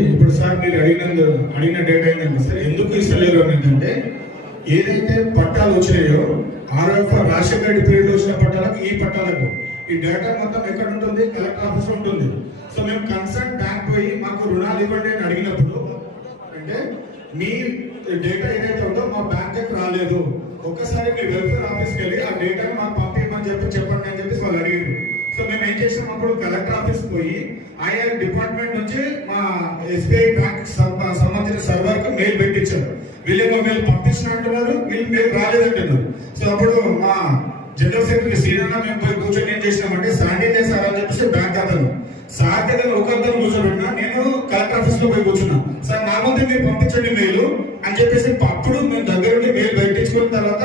ఇప్పుడు సార్ మీరు అడిగిన డేటా ఏంటంటే సార్ ఎందుకు ఇస్తలేరు అని ఏంటంటే ఏదైతే పట్టాలు వచ్చినాయో ఆర్ఎఫ్ రాజశేఖర రెడ్డి పీరియడ్ లో వచ్చిన పట్టాలకు ఈ పట్టాలకు ఈ డేటా మొత్తం ఎక్కడ ఉంటుంది, కలెక్టర్ ఆఫీస్ ఉంటుంది. సో మేము కన్సర్న్ బ్యాంక్ పోయి మాకు రుణాలు ఇవ్వండి అని అడిగినప్పుడు అంటే మీ డేటా ఏదైతే ఉందో మా బ్యాంక్ రాలేదు, ఒక్కసారి మీ వెల్ఫేర్ ఆఫీస్కి వెళ్ళి ఆ డేటాను మాకు పంపించమని చెప్పండి అని చెప్పేసి వాళ్ళు అడిగారు. సో మేము ఏం చేసాం, అప్పుడు కలెక్టర్ ఆఫీస్ పోయి ఆయా డిపార్ట్మెంట్ నుంచి మా ఎస్బీఐ బ్యాంక్ సంబంధించిన సర్వర్ కు మెయిల్ పెట్టించారు. వీళ్ళేమో మెయిల్ పంపించిన అంటున్నారు, వీళ్ళు మెయిల్ రాలేదంటున్నారు. సో అప్పుడు మా జనరల్ సెక్రటరీ శ్రీరణ మేము పోయి కూర్చొని ఏం చేసినామంటే శానిటైజ్ సార్ అని చెప్పేసి బ్యాంక్ అతను సార్ దగ్గర ఒకరిద్దరు కూర్చోబెట్టినా, నేను కలెక్టర్ ఆఫీస్ లో పోయి కూర్చున్నా. సార్ నా ముందు మీరు పంపించండి మెయిల్ అని చెప్పేసి అప్పుడు మేము దగ్గరుండి మెయిల్ పెట్టించుకున్న తర్వాత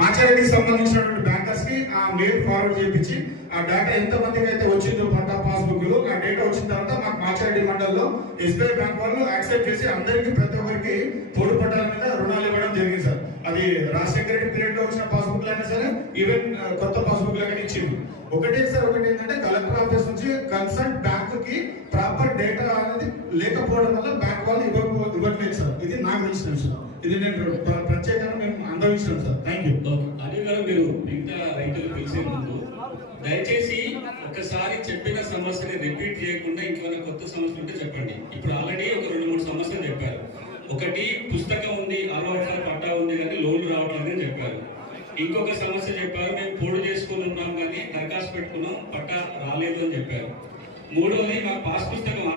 మాచారెడ్డికి సంబంధించినటువంటి బ్యాంకర్స్ కి ఆ మెయిల్ ఫార్వర్డ్ చేయించి ఆ డేటా ఎంత మందికి అయితే వచ్చిందో పట్టా పాస్బుక్ లో ఆ డేటా వచ్చిన తర్వాత మాకు మాచారెడ్డి మండలంలో ఎస్బీఐ బ్యాంక్ వాళ్ళు యాక్సెప్ట్ చేసి అందరికి ప్రతి ఒక్కరికి పొడి పట్టాల మీద రుణాలు ఇవ్వడం జరిగింది సార్. అది రాజశేఖర రెడ్డి పీరియడ్ లో వచ్చిన పాస్బుక్ అయినా సరే ఈవెన్ కొత్త పాస్బుక్ లాగా ఇచ్చింది. ఒకటే సార్, ఒకటి ఏంటంటే కలెక్టర్ ఆఫీస్ నుంచి కన్సర్న్ బ్యాంక్ కి ప్రాపర్ డేటా అనేది లేకపోవడం వల్ల బ్యాంక్ వాళ్ళు ఇవ్వట్లేదు సార్. ఇది నాకు తెలిసిన విషయం, ఇది నేను ప్రత్యేకంగా మేము అనుభవించాం సార్. Thank you. అదే గారు, మీరు మిగతా రైతులు పిలిచే ముందు దయచేసి ఒకసారి చెప్పిన సమస్యని రిపీట్ చేయకుండా ఇంకేమైనా కొత్త సమస్యలు ఉంటే చెప్పండి. ఇప్పుడు ఆల్రెడీ ఒక 2-3 సమస్యలు చెప్పారు. ఒకటి పుస్తకం ఉంది, ఆల్అవుట్ పట్టా ఉంది కానీ లోన్లు రావట్లేదని చెప్పారు. ఇంకొక సమస్య చెప్పారు, మేము పోడు చేసుకుని ఉన్నాం కానీ దరఖాస్తు పెట్టుకున్నాం, పట్టా రాలేదు అని చెప్పారు. మూడోది మాకు పాస్ పుస్తకం